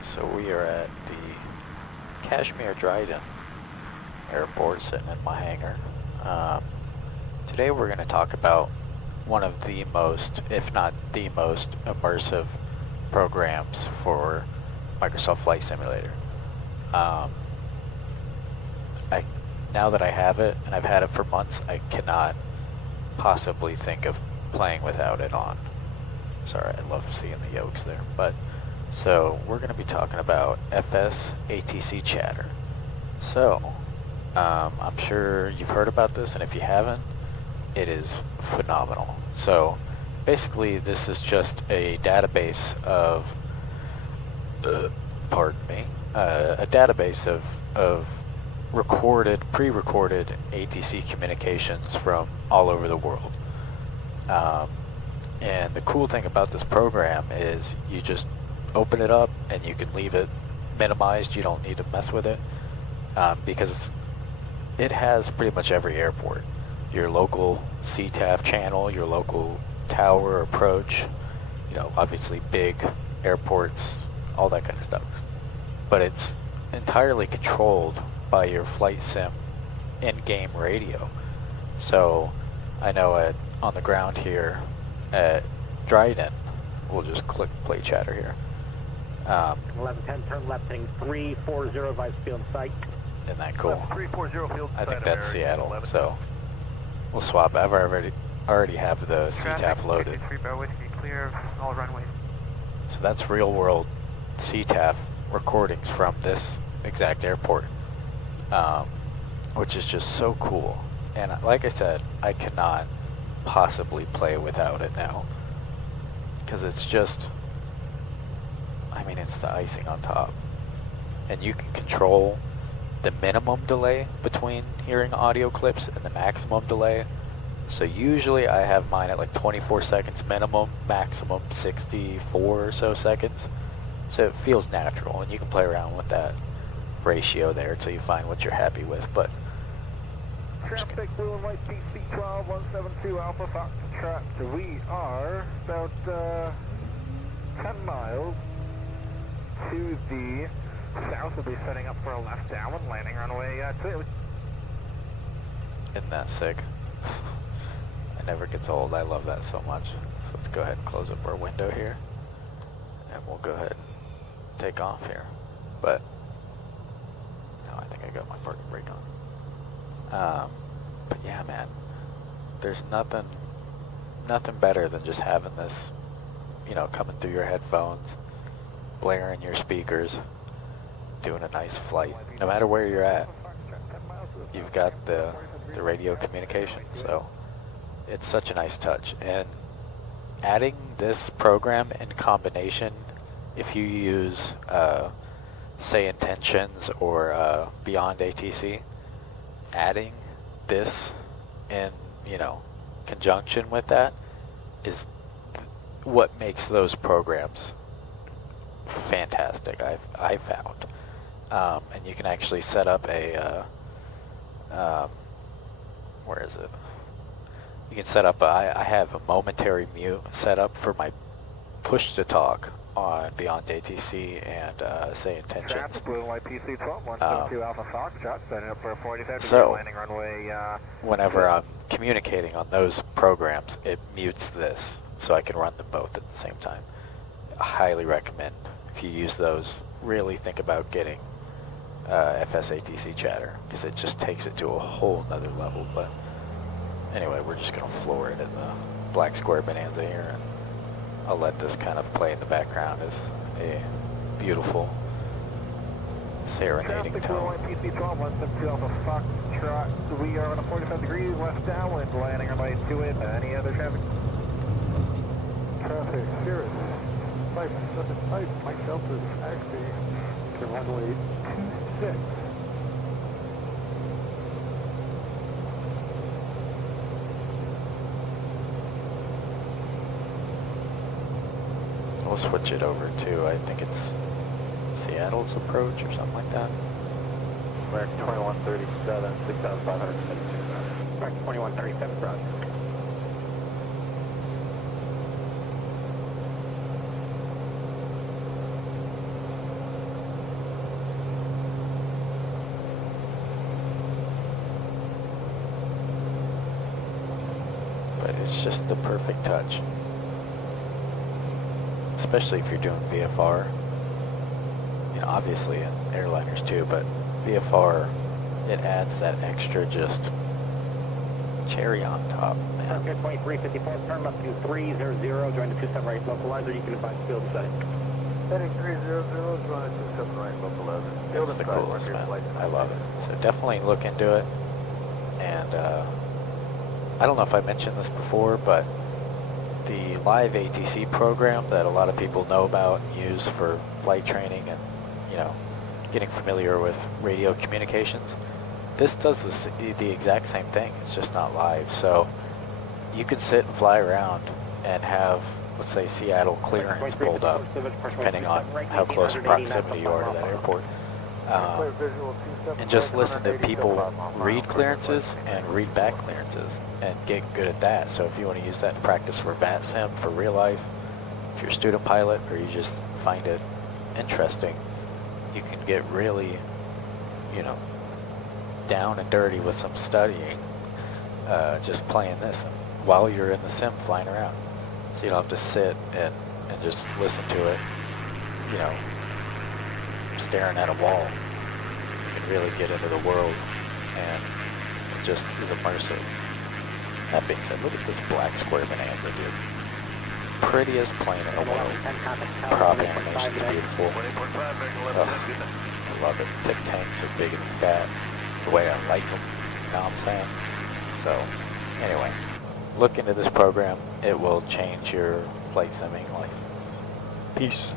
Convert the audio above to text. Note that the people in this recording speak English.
So we are at the Kashmir Dryden Airport, sitting in my hangar. Today we're going to talk about one of the most, if not the most, immersive programs for Microsoft Flight Simulator. Now that I have it, and I've had it for months, I cannot possibly think of playing without it on. Sorry, I love seeing the yolks there. But so we're going to be talking about FS ATC Chatter. So I'm sure you've heard about this, and if you haven't, it is phenomenal. So basically, this is just a database of, pardon me, a database of recorded, pre-recorded ATC communications from all over the world. And the cool thing about this program is you just open it up and you can leave it minimized. You don't need to mess with it because it has pretty much every airport. Your local CTAF channel, your local tower approach, you know, obviously big airports, all that kind of stuff. But it's entirely controlled by your flight sim in-game radio. So I know on the ground here at Dryden, we'll just click play chatter here. 1110, turn left, heading 340, vice field sight. Isn't that cool? 340 field I think sight that's American Seattle, 11. so we'll swap. I've already have the CTAF loaded. 63 Bar Whiskey, clear of all runways. So that's real world CTAF recordings from this exact airport, which is just so cool. And like I said, I cannot possibly play without it now, because it's just, I mean, it's the icing on top. And you can control the minimum delay between hearing audio clips and the maximum delay. So usually I have mine at like 24 seconds minimum, maximum 64 or so seconds. So it feels natural, and you can play around with that ratio there until you find what you're happy with. But Traffic, blue and white, PC 12, 172 Alpha Foxtrot. We are about 10 miles to the south. We'll be setting up for a left downwind, landing runway 2. isn't that sick? It never gets old. I love that so much. So let's go ahead and close up our window here, and we'll go ahead and take off here. But no, I think I got my parking brake on. But yeah, man, there's nothing better than just having this, you know, coming through your headphones, blaring your speakers, doing a nice flight. No matter where you're at, you've got the radio communication. So it's such a nice touch. And adding this program in combination, if you use, say, Intentions or Beyond ATC, adding this in, you know, conjunction with that is what makes those programs fantastic. I found, and you can actually set up a where is it? You can set up I have a momentary mute set up for my push to talk on Beyond ATC and say Intentions. Traffic, blue and white, PC 12, 172 Alpha Foxtrot, setting up for a 45 So, degree landing runway. Whenever I'm communicating on those programs, it mutes this, so I can run them both at the same time. I highly recommend, if you use those, really think about getting FS ATC Chatter, because it just takes it to a whole nother level. But anyway, we're just going to floor it in the black square bonanza here, and I'll let this kind of play in the background as a beautiful serenading Traffic, tone. PC 12, 172 Alpha Foxtrot. We are on a 45 degrees left downwind, landing runway 28. Any other traffic? Traffic, Cirrus 575, Mike Delta is actually to runway 26. We'll switch it over to, I think it's Seattle's approach or something like that. American 2137, 6,572. American 2137, Roger. It's just the perfect touch. Especially if you're doing VFR. You know, obviously in airliners too, but VFR, it adds that extra just cherry on top, man. Here 2354, turn left to 300, join the 27 right localizer, you can advise field setting. Heading 300, join 27 right, localizer. It's the coolest, man. I love it. So definitely look into it. And I don't know if I mentioned this before, but the live ATC program that a lot of people know about and use for flight training and, you know, getting familiar with radio communications, this does the exact same thing. It's just not live. So you can sit and fly around and have, let's say, Seattle clearance pulled up, depending on how close in proximity you are to that airport. And just listen to people read clearances and read back clearances and get good at that. So if you want to use that to practice for VAT sim, for real life, if you're a student pilot or you just find it interesting, you can get really, you know, down and dirty with some studying, just playing this while you're in the sim flying around. So you don't have to sit and just listen to it, you know, staring at a wall. You can really get into the world, and it just is immersive. That being said, look at this black square bonanza, dude. Prettiest plane in the world. Prop animation's beautiful. Oh, I love it. Tip tanks are big and fat, the way I like them, you know what I'm saying? So, anyway, look into this program. It will change your flight simming life. Peace.